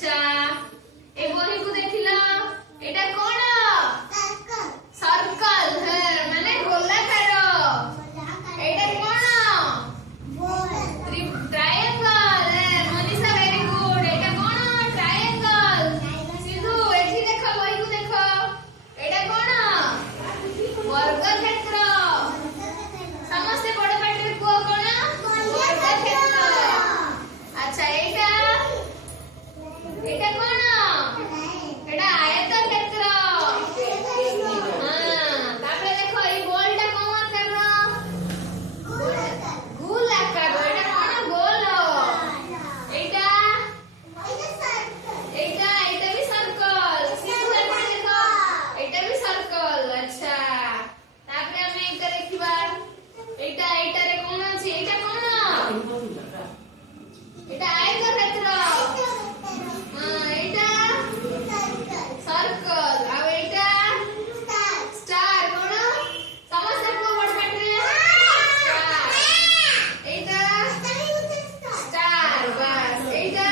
अच्छा ए बही को देखिला एटा कोन सर्कल है माने गोलाकार एटा कोन ट्रायंगल है मनीषा वेरी गुड एटा कोन ट्रायंगल सिंधु एठी देखो बही को देखो एटा कोन वर्गक्षेत्र समस्त बड़ पाटी को कोन वर्गक्षेत्र अच्छा एटा एटा कोन एटा आयतक्षेत्र हां तापरे देखो ई गोलटा कोन आकार गोल आकार एटा कोन गोल एटा एटा एटा भी सर्कल सिंधु एटा देखो एटा भी सर्कल अच्छा तापरे हमें एटा देखिबा एटा एटा रे कोन अछि एटा कोन एटा आयतक्षेत्र हां एटा सर्कल आ एटा स्टार कोन समस्त को बड़ पाटी स्टार एटा स्टार बस एटा